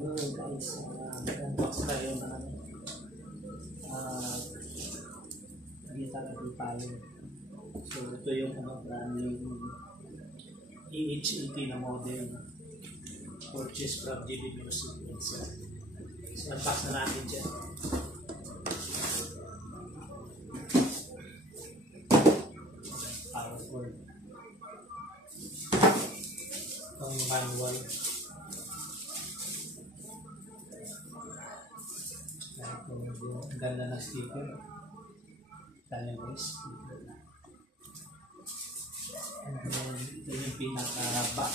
Hello guys, mag-unbox tayo ng guitar amplifier. So ito yung brand new EH80 na model purchase from JD Music. So unbox na natin dyan. Power cord. Itong manual. Ang ganda ng sticker. Kaya guys, sticker na. And then, ito yung pinaka-box.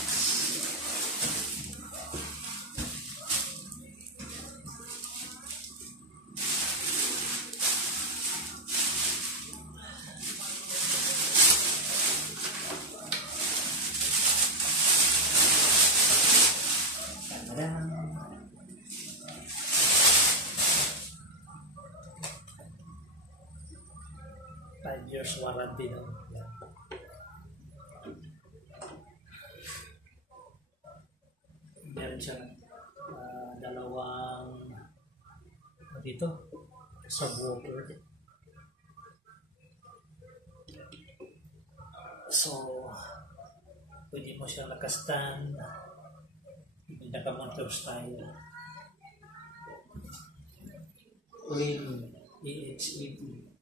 Tadaan! 5 years warranty na. Meron siya dalawang dito subwoofer. So pwede mo siya naka-stand, hindi naka-mountain style. Lane EH80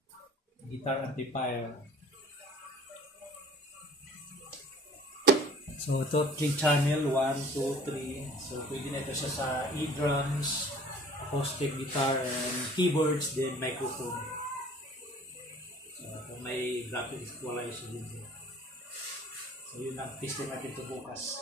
guitar amplifier. So ito 3 channel, 1, 2, 3. So pwede na ito siya sa e-drums, acoustic guitar, and keyboards, then microphone. So may graphics equalizer din. So yun ang testing natin ito bukas.